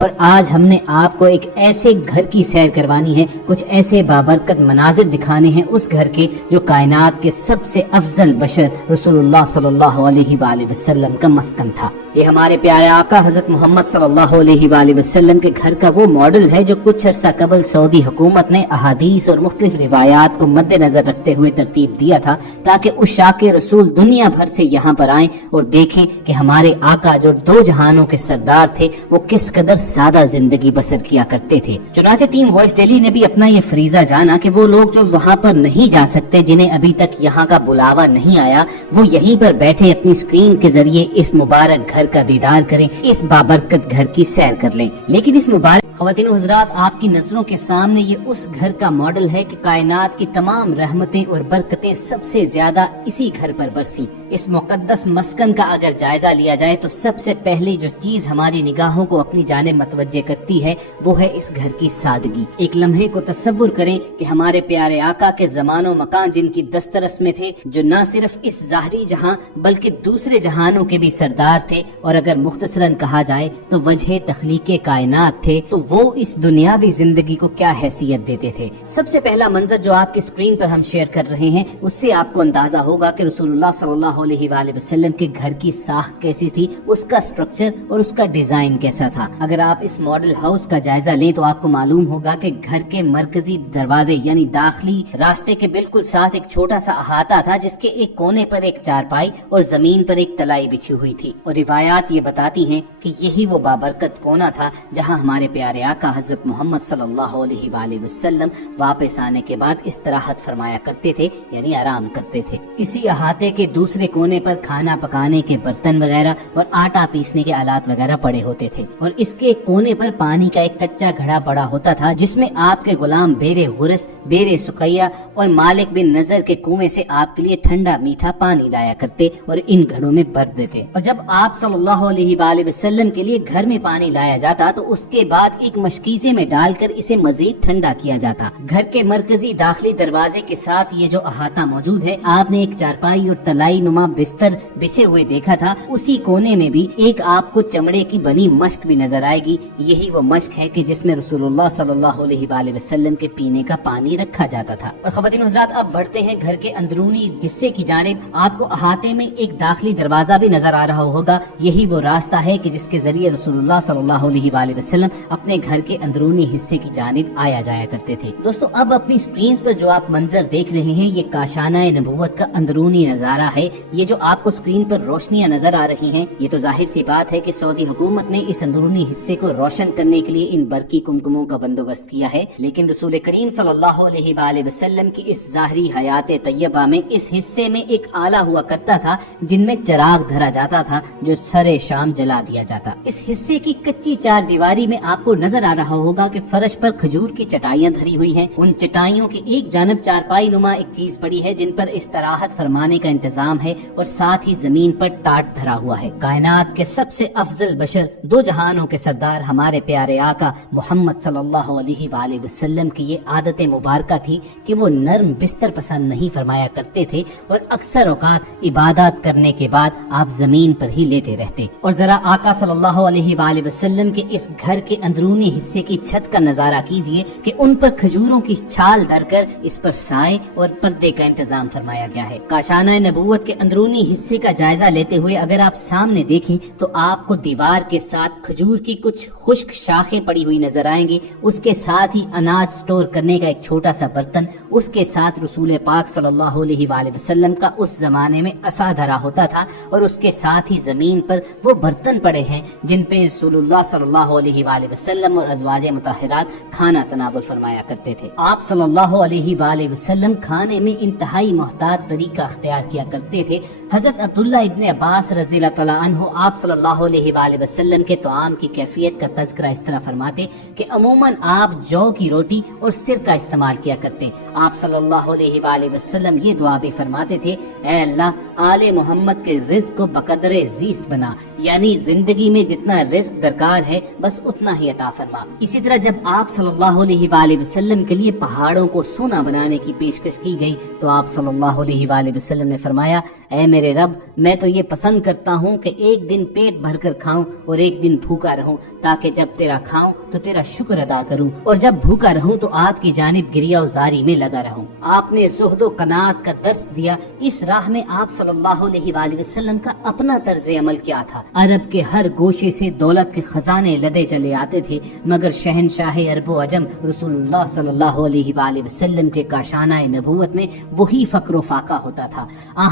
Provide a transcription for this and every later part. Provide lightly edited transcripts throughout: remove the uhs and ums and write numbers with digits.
اور آج ہم نے آپ کو ایک ایسے گھر کی سیر کروانی ہے، کچھ ایسے بابرکت مناظر دکھانے ہیں اس گھر کے جو کائنات کے سب سے افضل بشر رسول اللہ صلی اللہ علیہ وآلہ وسلم کا مسکن تھا۔ یہ ہمارے پیارے آقا حضرت محمد صلی اللہ علیہ وآلہ وسلم کے گھر کا وہ ماڈل ہے جو کچھ عرصہ قبل سعودی حکومت نے احادیث اور مختلف روایات کو مد نظر رکھتے ہوئے ترتیب دیا تھا تاکہ عشاق رسول دنیا بھر سے یہاں پر آئیں اور دیکھیں کہ ہمارے آقا جو دو جہانوں کے سردار تھے وہ کس قدر سادہ زندگی بسر کیا کرتے تھے۔ چنانچہ ٹیم وائس ڈیلی نے بھی اپنا یہ فریضہ جانا کہ وہ لوگ جو وہاں پر نہیں جا سکتے، جنہیں ابھی تک یہاں کا بلاوا نہیں آیا، وہ یہیں پر بیٹھے اپنی اسکرین کے ذریعے اس مبارک گھر کا دیدار کریں، اس بابرکت گھر کی سیر کر لیں۔ لیکن اس مبارک خواتین و حضرات، آپ کی نظروں کے سامنے یہ اس گھر کا ماڈل ہے کہ کائنات کی تمام رحمتیں اور برکتیں سب سے زیادہ اسی گھر پر برسی۔ اس مقدس مسکن کا اگر جائزہ لیا جائے تو سب سے پہلی جو چیز ہماری نگاہوں کو اپنی جانب متوجہ کرتی ہے وہ ہے اس گھر کی سادگی۔ ایک لمحے کو تصور کریں کہ ہمارے پیارے آقا کے زمان و مکان جن کی دسترس میں تھے، جو نہ صرف اس ظاہری جہاں بلکہ دوسرے جہانوں کے بھی سردار تھے، اور اگر مختصراً کہا جائے تو وجہ تخلیق کائنات تھے، تو وہ اس دنیاوی زندگی کو کیا حیثیت دیتے تھے۔ سب سے پہلا منظر جو آپ کی اسکرین پر ہم شیئر کر رہے ہیں، اس سے آپ کو اندازہ ہوگا کہ رسول اللہ صلی اللہ علیہ وآلہ وسلم کے گھر کی ساخت کیسی تھی، اس کا سٹرکچر اور اس کا ڈیزائن کیسا تھا۔ اگر آپ اس ماڈل ہاؤس کا جائزہ لیں تو آپ کو معلوم ہوگا کہ گھر کے مرکزی دروازے یعنی داخلی راستے کے بالکل ساتھ ایک چھوٹا سا احاطہ تھا، جس کے ایک کونے پر ایک چارپائی اور زمین پر ایک تلائی بچھی ہوئی تھی، اور روایات یہ بتاتی ہیں کہ یہی وہ بابرکت کونا تھا جہاں ہمارے پیارے آقا حضرت محمد صلی اللہ علیہ وآلہ وسلم واپس آنے کے بعد استراحت فرمایا کرتے تھے، یعنی آرام کرتے تھے۔ اسی احاطے کے دوسرے کونے پر کھانا پکانے کے برتن وغیرہ اور آٹا پیسنے کے آلات وغیرہ پڑے ہوتے تھے، اور اس کے کونے پر پانی کا ایک کچا گھڑا پڑا ہوتا تھا جس میں آپ کے غلام بیر غرس، بیر سقیہ اور مالک بن نظر کے کنویں سے آپ کے لیے ٹھنڈا میٹھا پانی لایا کرتے اور ان گھڑوں میں بھر دیتے۔ اور جب آپ صلی اللہ علیہ وآلہ وسلم کے لیے گھر میں پانی لایا جاتا تو اس کے بعد ایک مشکیزے میں ڈال کر اسے مزید ٹھنڈا کیا جاتا۔ گھر کے مرکزی داخلی دروازے کے ساتھ یہ جو احاطہ موجود ہے، آپ نے ایک چارپائی اور تلائی نما بستر بچھے ہوئے دیکھا تھا۔ اسی کونے میں بھی ایک آپ کو چمڑے کی بنی مشک بھی نظر آئے گی، یہی وہ مشک ہے کہ جس میں رسول اللہ صلی اللہ علیہ وآلہ وسلم کے پینے کا پانی رکھا جاتا تھا۔ اور خواتین و حضرات، اب بڑھتے ہیں گھر کے اندرونی حصے کی جانب۔ آپ کو احاطے میں ایک داخلی دروازہ بھی نظر آ رہا ہوگا، یہی وہ راستہ ہے کہ جس کے ذریعے رسول اللہ صلی اللہ علیہ وآلہ وسلم اپنے گھر کے اندرونی حصے کی جانب آیا جایا کرتے تھے۔ دوستو، اب اپنی سکرینز پر جو آپ منظر دیکھ رہے ہیں، یہ کاشانہ نبوت کا اندرونی نظارہ ہے۔ یہ جو آپ کو سکرین پر روشنیاں نظر آ رہی ہیں، یہ تو ظاہر سی بات ہے کہ سعودی حکومت نے اس اندرونی حصے کو روشن کرنے کے لیے ان برقی کمکموں کا بندوبست کیا ہے، لیکن رسول کریم صلی اللہ علیہ وآلہ وسلم کی اس ظاہری حیات طیبہ میں اس حصے میں ایک آلہ ہوا کرتا تھا جن میں چراغ دھرا جاتا تھا جو سرے شام جلا دیا جاتا۔ اس حصے کی کچی چار دیواری میں آپ کو نظر آ رہا ہوگا کہ فرش پر کھجور کی چٹائیاں دھری ہوئی ہیں۔ ان چٹائیوں کی ایک جانب چارپائی نما ایک چیز پڑی ہے جن پر استراحت فرمانے کا انتظام ہے، اور ساتھ ہی زمین پر ٹاٹ دھرا ہوا ہے۔ کائنات کے سب سے افضل بشر، دو جہانوں کے سردار ہمارے پیارے آقا محمد صلی اللہ علیہ وآلہ وسلم کی یہ عادت مبارکہ تھی کہ وہ نرم بستر پسند نہیں فرمایا کرتے تھے، اور اکثر اوقات عبادات کرنے کے بعد آپ زمین پر ہی لیٹے رہتے۔ اور ذرا آقا صلی اللہ علیہ وآلہ وسلم کے اس گھر کے اندرونی حصے کی چھت کا نظارہ کیجئے کہ ان پر کھجوروں کی چھال دھر کر اس پر سائے اور پردے کا انتظام فرمایا گیا ہے۔ کاشانہ نبوت کے اندرونی حصے کا جائزہ لیتے ہوئے اگر آپ سامنے دیکھیں تو آپ کو دیوار کے ساتھ کھجور کی کچھ خشک شاخیں پڑی ہوئی نظر آئیں گی، اس کے ساتھ ہی اناج سٹور کرنے کا ایک چھوٹا سا برتن، اس کے ساتھ رسول پاک صلی اللہ علیہ وآلہ وسلم کا اس زمانے میں عصا دھرا ہوتا تھا، اور اس کے ساتھ ہی زمین پر وہ برتن پڑے ہیں جن پہ رسول اللہ صلی اللہ علیہ وآلہ وسلم اور ازواج مطہرات کھانا تناول فرمایا کرتے تھے۔ آپ صلی اللہ علیہ وآلہ وسلم کھانے میں انتہائی محتاط طریقہ اختیار کیا کرتے تھے۔ حضرت عبداللہ ابن عباس رضی اللہ تعالیٰ عنہ آپ صلی اللہ علیہ وآلہ وسلم کے طعام کی کیفیت کا تذکرہ اس طرح فرماتے کہ عموماً آپ جو کی روٹی اور سر کا استعمال کیا کرتے۔ آپ صلی اللہ علیہ وآلہ وسلم یہ دعا بھی فرماتے تھے، اے اللہ، آل محمد کے رزق کو بقدر زیست بنا، یعنی زندگی میں جتنا رزق درکار ہے بس اتنا ہی عطا فرما۔ اسی طرح جب آپ صلی اللہ علیہ وآلہ وسلم کے لیے پہاڑوں کو سونا بنانے کی پیشکش کی گئی تو آپ صلی اللہ علیہ وآلہ وسلم نے فرمایا، اے میرے رب میں تو یہ پسند کرتا ہوں کہ ایک دن پیٹ بھر کر کھاؤں اور ایک دن بھوکا رہوں، تاکہ جب تیرا کھاؤں تو تیرا شکر ادا کروں، اور جب بھوکا رہوں تو آپ کی جانب گریا وزاری میں لگا رہوں۔ آپ نے زہد و قناعت کا درس دیا۔ اس راہ میں آپ صلی اللہ علیہ وآلہ وسلم کا اپنا طرز عمل کیا تھا؟ عرب کے ہر گوشے سے دولت کے خزانے لدے چلے آتے تھے، مگر شہنشاہ عرب و عجم رسول اللہ صلی اللہ علیہ وآلہ وسلم کے کاشانہ نبوت میں وہی فقر و فاقہ ہوتا تھا۔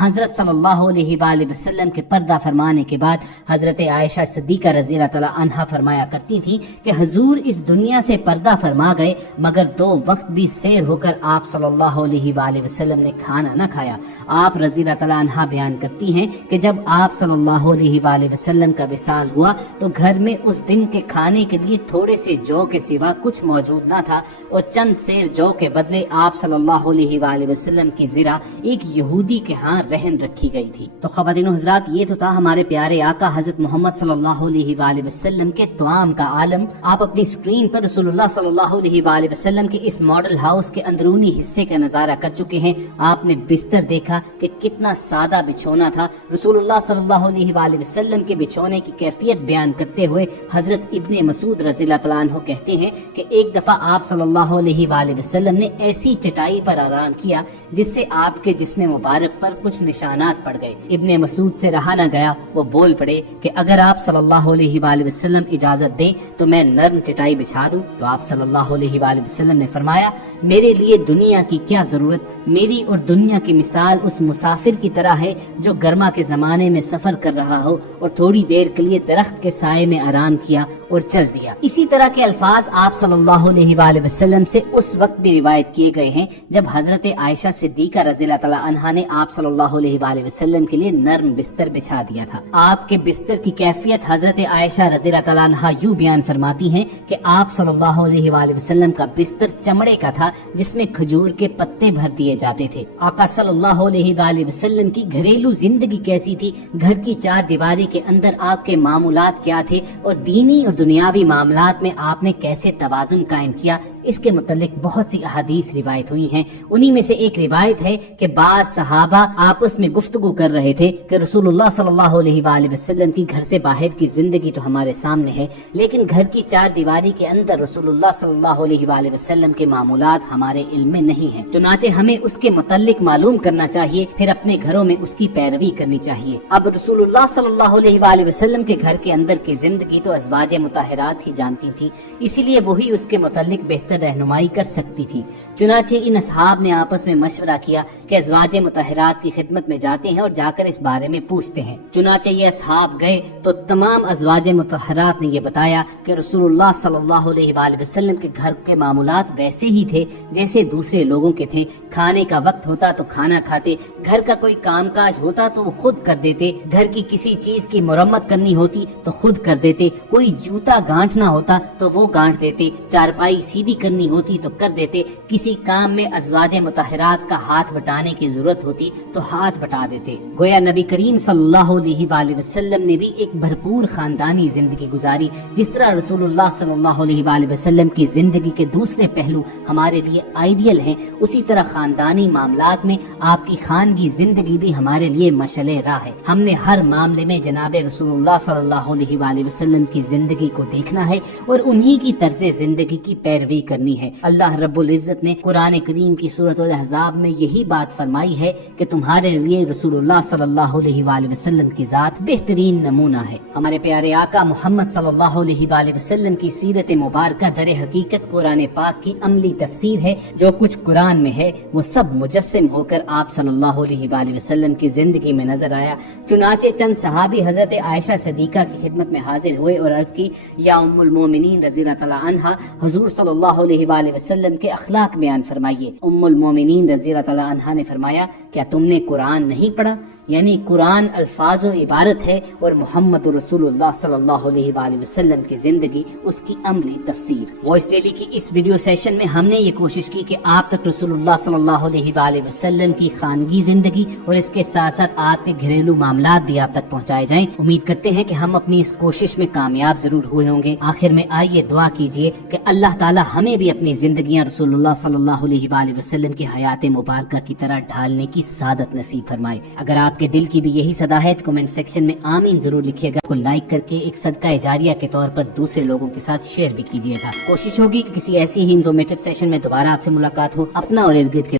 حضرت صلی اللہ علیہ وآلہ وسلم کے پردہ فرمانے کے بعد حضرت عائشہ صدیقہ رضی اللہ تعالی عنہا فرمایا کرتی تھی کہ حضور اس دنیا سے پردہ فرما گئے، مگر 2 وقت بھی سیر ہو کر آپ صلی اللہ علیہ وآلہ وسلم نے کھانا نہ کھایا۔ آپ رضی اللہ تعالی عنہا بیان کرتی ہیں کہ جب آپ صلی اللہ علیہ وآلہ وسلم کا وصال ہوا تو گھر میں اس دن کے کھانے کے لیے تھوڑے سے جو کے سوا کچھ موجود نہ تھا، اور چند سیر جو کے بدلے آپ صلی اللہ علیہ وآلہ وسلم کی زرہ ایک یہودی کے ہاں رہن رکھی گئی تھی۔ تو خواتین و حضرات، یہ تو تھا ہمارے پیارے آقا حضرت محمد صلی اللہ علیہ وآلہ وسلم کے طعام کا عالم۔ آپ اپنی سکرین پر رسول اللہ صلی اللہ علیہ وآلہ وسلم کے اس ماڈل ہاؤس کے اندرونی حصے کا نظارہ کر چکے ہیں۔ آپ نے بستر دیکھا کہ کتنا سادہ بچھونا تھا۔ رسول اللہ صلی اللہ علیہ وآلہ وسلم کے بچھونے کی کیفیت بیان کرتے ہوئے حضرت ابن مسعود رضی اللہ تعالیٰ عنہ کہتے ہیں کہ ایک دفعہ آپ صلی اللہ علیہ وآلہ وسلم نے ایسی چٹائی پر آرام کیا جس سے آپ کے جسم مبارک پر کچھ نشانات پڑ گئے۔ ابن مسعود سے رہا نہ گیا، وہ بول پڑے کہ اگر آپ صلی اللہ علیہ وآلہ وسلم اجازت دیں تو میں نرم چٹائی بچھا دوں۔ تو آپ صلی اللہ علیہ وآلہ وسلم نے فرمایا، میرے لیے دنیا کی کیا ضرورت؟ میری اور دنیا کی مثال اس مسافر کی طرح ہے جو گرما کے زمانے میں سفر کر رہا ہو اور تھوڑی دیر کے لیے درخت کے سائے میں آرام کیا اور چل دیا۔ اسی طرح کے الفاظ آپ صلی اللہ علیہ وآلہ وسلم سے اس وقت بھی روایت کیے گئے ہیں جب حضرت عائشہ صدیقہ رضی اللہ تعالی عنہا نے آپ صلی اللہ علیہ وآلہ وسلم کے لیے نرم بستر بچھا دیا تھا۔ آپ کے بستر کی کیفیت حضرت عائشہ رضی اللہ تعالی عنہا یوں بیان فرماتی ہیں کہ آپ صلی اللہ علیہ وآلہ وسلم کا بستر چمڑے کا تھا جس میں کھجور کے پتے بھر دیے جاتے تھے۔ آقا صلی اللہ علیہ وآلہ وسلم کی گھریلو زندگی کیسی تھی؟ گھر کی 4 دیواری کے اندر آپ کے معمولات کیا تھے اور دینی اور دنیاوی معاملات میں آپ نے کیسے توازن قائم کیا؟ اس کے متعلق بہت سی احادیث روایت ہوئی ہیں۔ انہی میں سے ایک روایت ہے کہ بعض صحابہ آپس میں گفتگو کر رہے تھے کہ رسول اللہ صلی اللہ علیہ وآلہ وسلم کی گھر سے باہر کی زندگی تو ہمارے سامنے ہے، لیکن گھر کی 4 دیواری کے اندر رسول اللہ صلی اللہ علیہ وآلہ وسلم کے معمولات ہمارے علم میں نہیں ہیں، چنانچہ ہمیں اس کے متعلق معلوم کرنا چاہیے، پھر اپنے گھروں میں اس کی پیروی کرنی چاہیے۔ اب رسول اللہ صلی اللہ علیہ وآلہ وسلم کے گھر کے اندر کی زندگی تو ازواج مطہرات ہی جانتی تھی، اسی لیے وہی اس کے متعلق بہتر رہنمائی کر سکتی تھی۔ چنانچہ ان اصحاب نے آپس میں مشورہ کیا کہ ازواج مطہرات کی خدمت میں جاتے ہیں اور جا کر اس بارے میں پوچھتے ہیں۔ چنانچہ یہ اصحاب گئے تو تمام ازواج مطہرات نے یہ بتایا کہ رسول اللہ صلی اللہ علیہ وآلہ وسلم کے گھر کے معمولات ویسے ہی تھے جیسے دوسرے لوگوں کے تھے۔ کھانے کا وقت ہوتا تو کھانا کھاتے، گھر کا کوئی کام کاج ہوتا تو وہ خود کر دیتے، گھر کی کسی چیز کی مرمت کرنی ہوتی تو خود کر دیتے، کوئی جوتا گانٹنا ہوتا تو وہ گانٹ دیتے، چارپائی سیدھی کرنی ہوتی تو کر دیتے، کسی کام میں ازواج مطہرات کا ہاتھ بٹانے کی ضرورت ہوتی تو ہاتھ بٹا دیتے۔ گویا نبی کریم صلی اللہ علیہ وآلہ وسلم نے بھی ایک بھرپور خاندانی زندگی گزاری۔ جس طرح رسول اللہ صلی اللہ علیہ وآلہ وسلم کی زندگی کے دوسرے پہلو ہمارے لیے آئیڈیل ہیں، اسی طرح خاندانی معاملات میں آپ کی خانگی زندگی بھی ہمارے لیے مشعل راہ ہے۔ ہم نے ہر معاملے میں جناب رسول اللہ صلی اللہ علیہ وآلہ وسلم کی زندگی کو دیکھنا ہے اور انہی کی طرز زندگی کی پیروی کرنی ہے۔ اللہ رب العزت نے قرآن کریم کی سورۃ الاحزاب میں یہی بات فرمائی ہے کہ تمہارے لیے رسول اللہ صلی اللہ علیہ وآلہ وسلم کی ذات بہترین نمونہ ہے۔ ہمارے پیارے آقا محمد صلی اللہ علیہ وآلہ وسلم کی سیرت مبارکہ در حقیقت قرآن پاک کی عملی تفسیر ہے۔ جو کچھ قرآن میں ہے وہ سب مجسم ہو کر آپ صلی اللہ علیہ وآلہ وسلم کی زندگی میں نظر آیا۔ چنانچہ چند صحابی حضرت عائشہ صدیقہ کی خدمت میں حاضر ہوئے اور عرض کی، یا ام المومنین رضی اللہ تعالی عنہا، حضور صلی اللہ علیہ وآلہ وسلم کے اخلاق بیان فرمائیے۔ ام المومنین رضی اللہ تعالی عنہا نے فرمایا، کیا تم نے قرآن نہیں پڑھا؟ یعنی قرآن الفاظ و عبارت ہے اور محمد رسول اللہ صلی اللہ علیہ وآلہ وسلم کی زندگی اس کی عملی تفسیر۔ وائس ڈیلی کی اس ویڈیو سیشن میں ہم نے یہ کوشش کی کہ آپ تک رسول اللہ صلی اللہ علیہ وآلہ وسلم کی خانگی زندگی اور اس کے ساتھ ساتھ آپ کے گھریلو معاملات بھی آپ تک پہنچائے جائیں۔ امید کرتے ہیں کہ ہم اپنی اس کوشش میں کامیاب ضرور ہوئے ہوں گے۔ آخر میں آئیے دعا کیجئے کہ اللہ تعالی ہمیں بھی اپنی زندگیاں رسول اللہ صلی اللہ علیہ وآلہ وسلم کی حیات مبارکہ کی طرح ڈھالنے کی سعادت نصیب فرمائے۔ اگر آپ آپ کے دل کی بھی یہی صدا ہے تو کمنٹ سیکشن میں آمین ضرور لکھیے گا، کو لائک کر کے ایک صدقہ جاریہ کے طور پر دوسرے لوگوں کے ساتھ شیئر بھی کیجیے گا۔ کوشش ہوگی کہ کسی ایسی ہی انفارمیٹیو سیشن میں دوبارہ آپ سے ملاقات ہو۔ اپنا اور ارد گرد کے